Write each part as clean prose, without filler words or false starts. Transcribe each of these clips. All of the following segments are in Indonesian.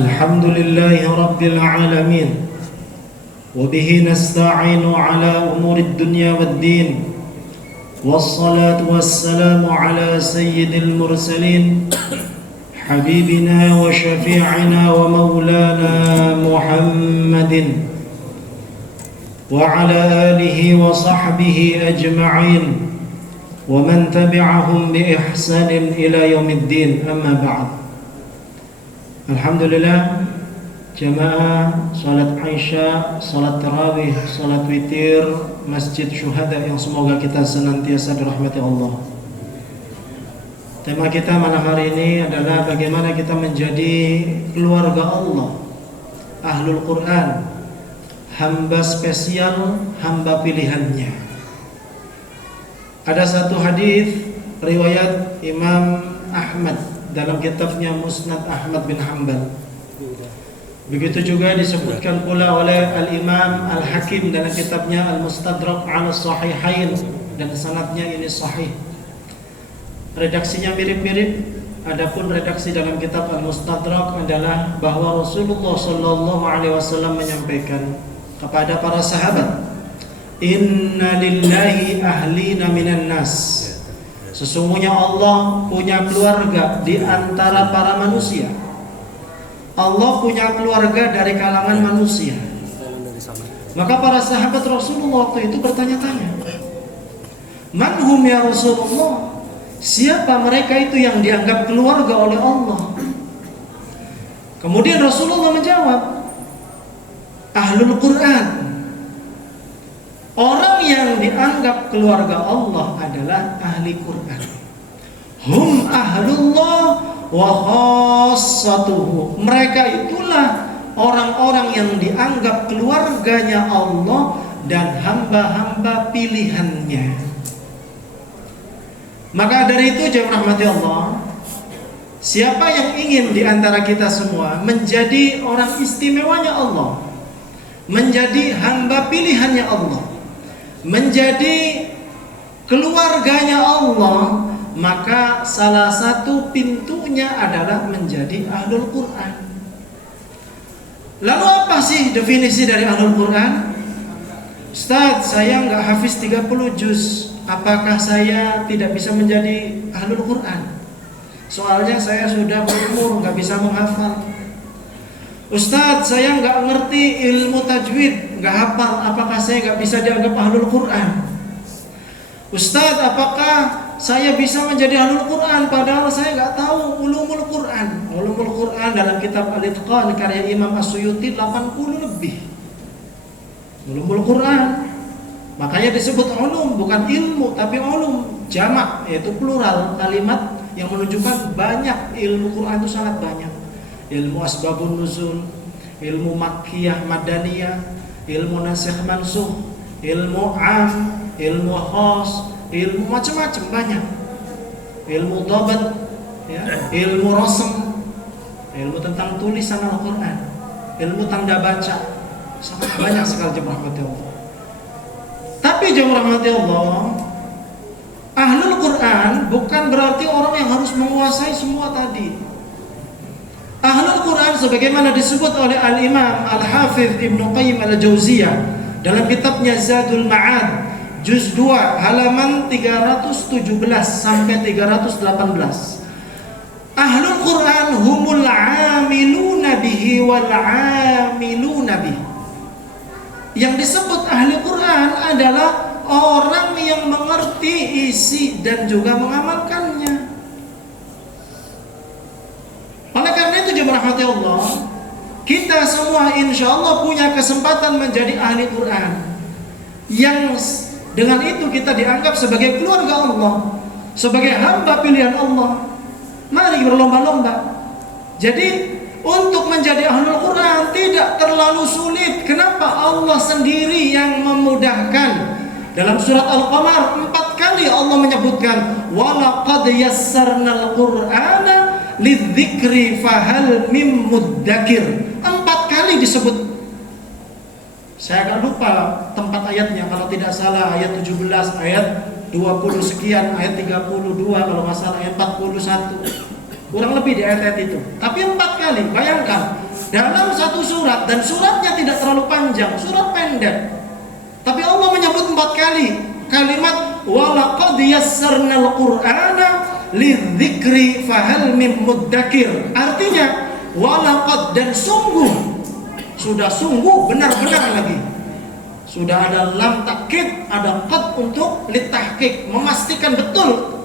الحمد لله رب العالمين وبه نستعين على أمور الدنيا والدين والصلاة والسلام على سيد المرسلين حبيبنا وشفيعنا ومولانا محمد وعلى آله وصحبه أجمعين ومن تبعهم بإحسان إلى يوم الدين. أما بعد. Alhamdulillah, jamaah salat Aisyah, salat tarawih, salat witir, Masjid Syuhada yang semoga kita senantiasa dirahmati Allah. Tema kita malam hari ini adalah bagaimana kita menjadi keluarga Allah, Ahlul Quran, hamba spesial, hamba pilihannya. Ada satu hadis riwayat Imam Ahmad dalam kitabnya Musnad Ahmad bin Hanbal. Begitu juga disebutkan pula oleh Al-Imam Al-Hakim dalam kitabnya Al-Mustadrak ala Sahihain, dan sanadnya ini sahih. Redaksinya mirip-mirip, adapun redaksi dalam kitab Al-Mustadrak adalah bahwa Rasulullah sallallahu alaihi wasallam menyampaikan kepada para sahabat, "Inna lillahi ahlina minan nas." Sesungguhnya Allah punya keluarga di antara para manusia. Allah punya keluarga dari kalangan manusia. Maka para sahabat Rasulullah waktu itu bertanya-tanya, "Man hum ya Rasulullah?" Siapa mereka itu yang dianggap keluarga oleh Allah? Kemudian Rasulullah menjawab, Ahlul Quran. Orang yang dianggap keluarga Allah adalah ahli Quran. Hum ahlullah wa khassatuhu. Mereka itulah orang-orang yang dianggap keluarganya Allah dan hamba-hamba pilihannya. Maka dari itu jemaah rahmati Allah, siapa yang ingin di antara kita semua menjadi orang istimewanya Allah, menjadi hamba pilihannya Allah, menjadi keluarganya Allah, maka salah satu pintunya adalah menjadi Ahlul Quran. Lalu apa sih definisi dari Ahlul Quran? Ustaz, saya nggak hafiz 30 juz, apakah saya tidak bisa menjadi Ahlul Quran? Soalnya saya sudah berumur, nggak bisa menghafal. Ustaz, saya nggak ngerti ilmu tajwid, nggak hafal, apakah saya nggak bisa dianggap Ahlul Quran? Ustaz, apakah saya bisa menjadi Ahlul Quran padahal saya nggak tahu ulumul Quran? Ulumul Quran dalam kitab Al-Itqan karya Imam As-Suyuti 80 lebih. Ulumul Quran, makanya disebut ulum, bukan ilmu tapi ulum, jamak, yaitu plural kalimat yang menunjukkan banyak. Ilmu Quran itu sangat banyak. Ilmu asbabun nuzul, ilmu makkiyah madaniyah, ilmu nasikh mansukh, ilmu am, ilmu khas, ilmu macam-macam banyak. Ilmu dhabat, ya, ilmu rasm, ilmu tentang tulisan Al-Quran, ilmu tanda baca, sangat banyak sekali jemaah rahmati Allah. Tapi jemaah rahmati Allah, Ahlul Quran bukan berarti orang yang harus menguasai semua tadi. Ahlul Quran sebagaimana disebut oleh Al-Imam Al-Hafidh Ibnu Qayyim Al-Jauziyah dalam kitabnya Zadul Ma'ad juz 2 halaman 317 sampai 318. Ahlul Quran humul amiluna bihi wal amiluna bihi. Yang disebut ahli Quran adalah orang yang mengerti isi dan juga mengamalkannya. Oleh karena itu jemaah rahmati Allah, kita semua insya Allah punya kesempatan menjadi ahli Quran, yang dengan itu kita dianggap sebagai keluarga Allah, sebagai hamba pilihan Allah. Mari berlomba-lomba. Jadi untuk menjadi ahlul Quran tidak terlalu sulit. Kenapa? Allah sendiri yang memudahkan. Dalam surat Al-Qamar 4 kali Allah menyebutkan walaqad yassarnal Qur'ana lidzikri fahal mim muddakir. 4 kali disebut. Saya agak lupa tempat ayatnya, kalau tidak salah ayat 17, ayat 20 sekian, ayat 32, kalau nggak salah ayat 41. Kurang lebih di ayat itu. Tapi 4 kali, bayangkan dalam satu surat, dan suratnya tidak terlalu panjang, surat pendek. Tapi Allah menyebut 4 kali kalimat walaqad yassarnal qur'ana lidzikri fahal mim muddakir. Artinya walaqad, dan sungguh, sudah sungguh, benar-benar lagi. Sudah ada lam takkid, ada qad untuk litahqiq, memastikan betul.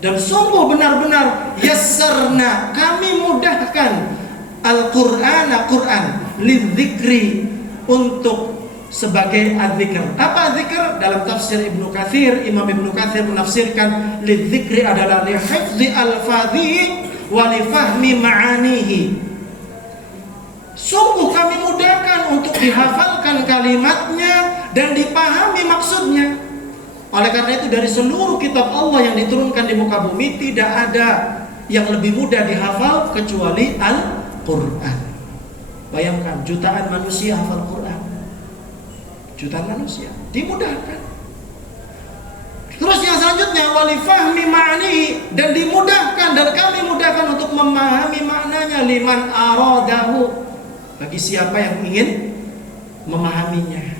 Dan sungguh benar-benar yassarna, kami mudahkan Al-Qur'ana, Quran lidzikri, untuk sebagai adzikr. Apa adzikr? Dalam tafsir Ibnu Katsir, Imam Ibnu Katsir menafsirkan lidzikri adalah li hifdzi alfadhihi wa li fahmi ma'anihi. Sungguh kami mudahkan untuk dihafalkan kalimatnya dan dipahami maksudnya. Oleh karena itu dari seluruh kitab Allah yang diturunkan di muka bumi tidak ada yang lebih mudah dihafal kecuali Al-Qur'an. Bayangkan jutaan manusia hafal Quran. Jutaan manusia dimudahkan. Terus yang selanjutnya walifahmi ma'ani, dan dimudahkan, dan kami mudahkan untuk memahami maknanya liman aradahu, bagi siapa yang ingin memahaminya.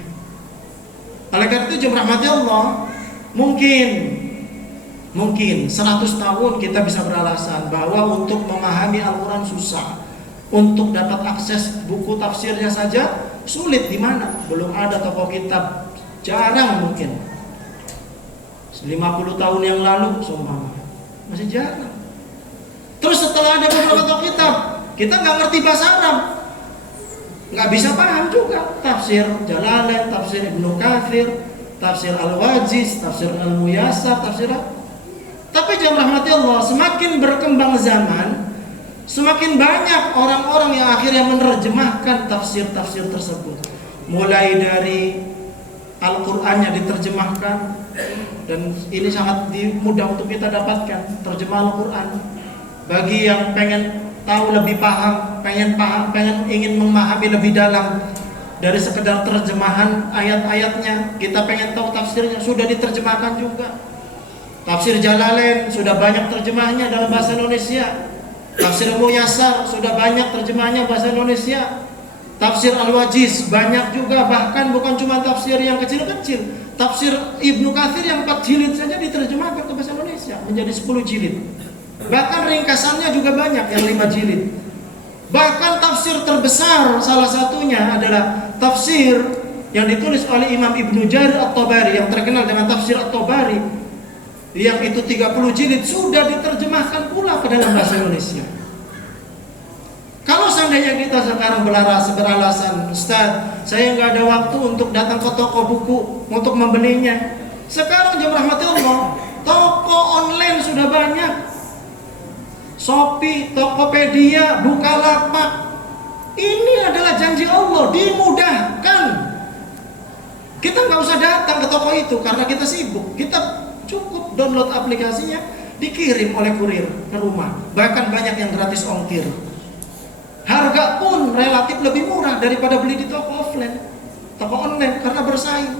Oleh karena itu jemaah rahmati Allah, mungkin 100 tahun kita bisa beralasan bahwa untuk memahami Al-Quran susah, untuk dapat akses buku tafsirnya saja sulit. Di mana? Belum ada toko kitab, jarang, mungkin 50 tahun yang lalu seumpama masih jarang. Terus setelah ada beberapa toko kitab, kita nggak ngerti bahasa Arab, nggak bisa paham juga tafsir Jalalain, tafsir Ibnu Katsir, tafsir Al-Wajiz, tafsir Al-Muyassar, tafsir. Tapi jangan rahmati Allah, semakin berkembang zaman, semakin banyak orang-orang yang akhirnya menerjemahkan tafsir-tafsir tersebut. Mulai dari Al-Qur'annya diterjemahkan, dan ini sangat mudah untuk kita dapatkan terjemah Al-Qur'an. Bagi yang pengen tahu lebih paham, pengen ingin memahami lebih dalam dari sekedar terjemahan ayat-ayatnya, kita pengen tahu tafsirnya, sudah diterjemahkan juga. Tafsir Jalalain sudah banyak terjemahnya dalam bahasa Indonesia. Tafsir Muyassar sudah banyak terjemahnya bahasa Indonesia. Tafsir Al-Wajiz banyak juga, bahkan bukan cuma tafsir yang kecil-kecil. Tafsir Ibnu Katsir yang 4 jilid saja diterjemahkan ke bahasa Indonesia menjadi 10 jilid. Bahkan ringkasannya juga banyak yang 5 jilid. Bahkan tafsir terbesar salah satunya adalah tafsir yang ditulis oleh Imam Ibnu Jarir At-Tabari yang terkenal dengan tafsir At-Tabari, yang itu 30 jilid sudah diterjemahkan pula ke dalam bahasa Indonesia. Kalau seandainya kita sekarang beralasan, Ustaz, saya nggak ada waktu untuk datang ke toko buku untuk membelinya. Sekarang jemaah rahmati Allah, toko online sudah banyak. Shopee, Tokopedia, Bukalapak. Ini adalah janji Allah, dimudahkan. Kita nggak usah datang ke toko itu karena kita sibuk. Kita cukup download aplikasinya, dikirim oleh kurir ke rumah. Bahkan banyak yang gratis ongkir. Harga pun relatif lebih murah daripada beli di toko offline, toko online, karena bersaing.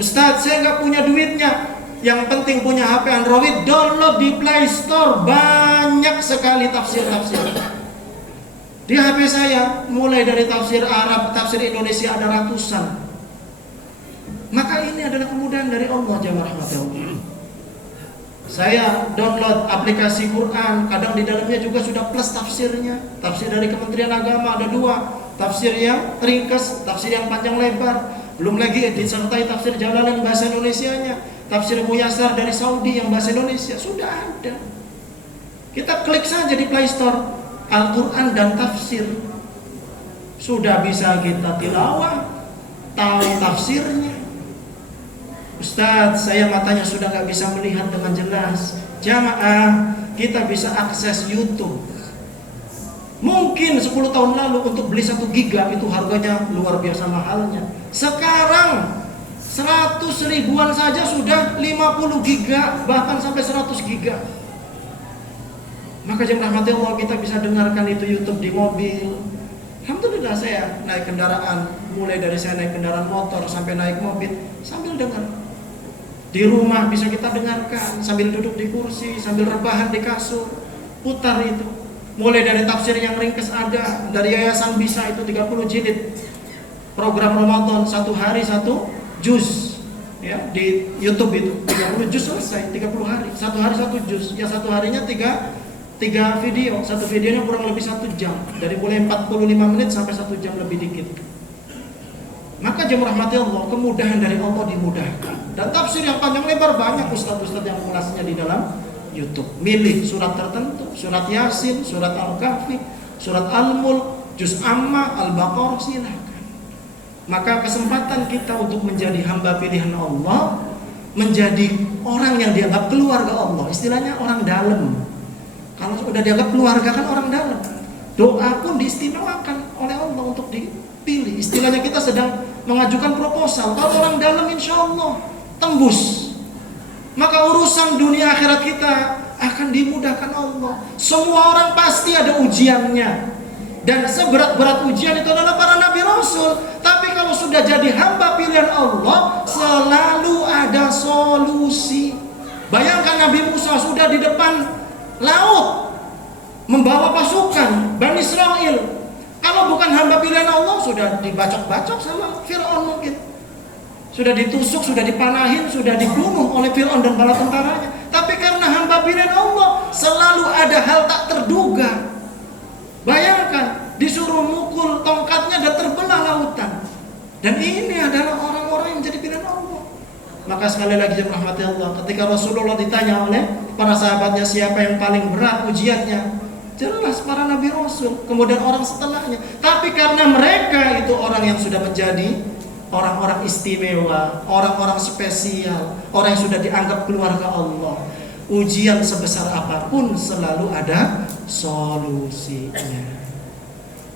Ustadz, saya nggak punya duitnya. Yang penting punya HP Android, download di Play Store. Banyak sekali tafsir-tafsir di HP saya, mulai dari tafsir Arab, tafsir Indonesia ada ratusan. Maka ini adalah kemudahan dari Allah jemaah rahmatullah. Saya download aplikasi Quran, kadang di dalamnya juga sudah plus tafsirnya. Tafsir dari Kementerian Agama ada 2, tafsir yang ringkas, tafsir yang panjang lebar. Belum lagi disertai tafsir Jalalain bahasa Indonesianya, tafsir Muyassar dari Saudi yang bahasa Indonesia sudah ada. Kita klik saja di Play Store Al-Quran dan tafsir, sudah bisa kita tilawah, tahu tafsirnya. Ustadz, saya matanya sudah gak bisa melihat dengan jelas. Jamaah, kita bisa akses YouTube. Mungkin 10 tahun lalu untuk beli 1 giga itu harganya luar biasa mahalnya. Sekarang 100 ribuan saja sudah 50 giga, bahkan sampai 100 giga. Maka jemaah rahmati Allah, kita bisa dengarkan itu YouTube di mobil. Alhamdulillah saya naik kendaraan, mulai dari saya naik kendaraan motor sampai naik mobil sambil dengar. Di rumah bisa kita dengarkan sambil duduk di kursi, sambil rebahan di kasur, putar itu. Mulai dari tafsir yang ringkas ada, dari Yayasan Bisa itu 30 jilid. Program Ramadan 1 hari 1 juz. Ya, di YouTube itu 30 juz selesai, 30 hari. 1 hari 1 juz. Ya 1 harinya 3 video. Satu videonya kurang lebih 1 jam. Dari mulai 45 menit sampai 1 jam lebih dikit. Maka jemaah rahmati Allah, kemudahan dari Allah dimudahkan. Dan tafsir yang panjang lebar banyak ustaz-ustaz yang mengulasnya di dalam YouTube. Milih surat tertentu, surat Yasin, surat Al-Kahfi, surat Al-Mulk, Juz Amma, Al-Baqarah, silakan. Maka kesempatan kita untuk menjadi hamba pilihan Allah, menjadi orang yang dianggap keluarga Allah, istilahnya orang dalam. Kalau sudah dianggap keluarga kan orang dalam. Doa pun diistimewakan oleh Allah untuk dipilih. Istilahnya kita sedang mengajukan proposal. Kalau orang dalam insya Allah tembus. Maka urusan dunia akhirat kita akan dimudahkan Allah. Semua orang pasti ada ujiannya. Dan seberat-berat ujian itu adalah para nabi rasul. Tapi kalau sudah jadi hamba pilihan Allah, selalu ada solusi. Bayangkan Nabi Musa sudah di depan laut membawa pasukan Bani Israel. Kalau bukan hamba pilihan Allah, sudah dibacok-bacok sama Fir'aun mungkin. Sudah ditusuk, sudah dipanahin, sudah dibunuh oleh Fir'aun dan bala tentaranya. Tapi karena hamba pilihan Allah, selalu ada hal tak terduga. Bayangkan, disuruh mukul tongkatnya dan terbelah lautan. Dan ini adalah orang-orang yang menjadi pilihan Allah. Maka sekali lagi jemaah rahmati Allah, ketika Rasulullah ditanya oleh para sahabatnya siapa yang paling berat ujiannya, jelas para nabi rasul, kemudian orang setelahnya. Tapi karena mereka itu orang yang sudah menjadi orang-orang istimewa, orang-orang spesial, orang yang sudah dianggap keluarga Allah, ujian sebesar apapun selalu ada solusinya.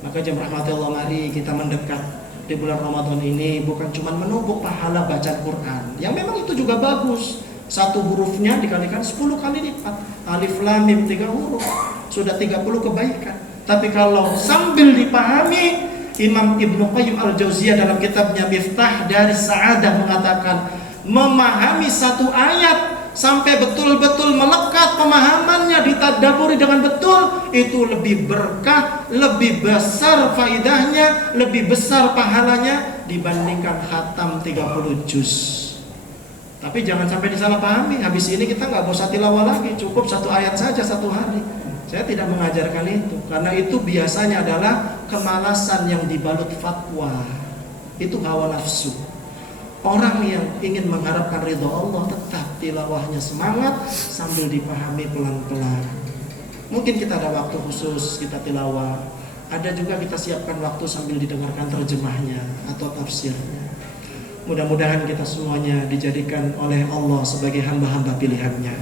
Maka jemaah rahmati Allah, mari kita mendekat di bulan Ramadan ini bukan cuma menumpuk pahala baca Quran, yang memang itu juga bagus. Satu hurufnya dikalikan 10 kali lipat. Alif lam mim 3 huruf, sudah 30 kebaikan. Tapi kalau sambil dipahami, Imam Ibnu Qayyim Al-Jauziyah dalam kitabnya Miftah dari Sa'adah mengatakan, memahami satu ayat sampai betul-betul melekat pemahamannya, ditadaburi dengan betul, itu lebih berkah, lebih besar faidahnya, lebih besar pahalanya dibandingkan khatam 30 juz. Tapi jangan sampai disalahpahami. Habis ini kita nggak usah tilawah lagi, cukup 1 ayat saja 1 hari. Saya tidak mengajarkan itu, karena itu biasanya adalah kemalasan yang dibalut fatwa. Itu hawa nafsu. Orang yang ingin mengharapkan ridha Allah tetap tilawahnya semangat sambil dipahami pelan-pelan. Mungkin kita ada waktu khusus kita tilawah, ada juga kita siapkan waktu sambil didengarkan terjemahnya atau tafsirnya. Mudah-mudahan kita semuanya dijadikan oleh Allah sebagai hamba-hamba pilihannya.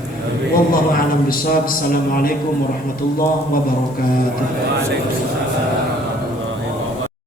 Wallahu a'lam bishawab. Assalamualaikum warahmatullahi wabarakatuh.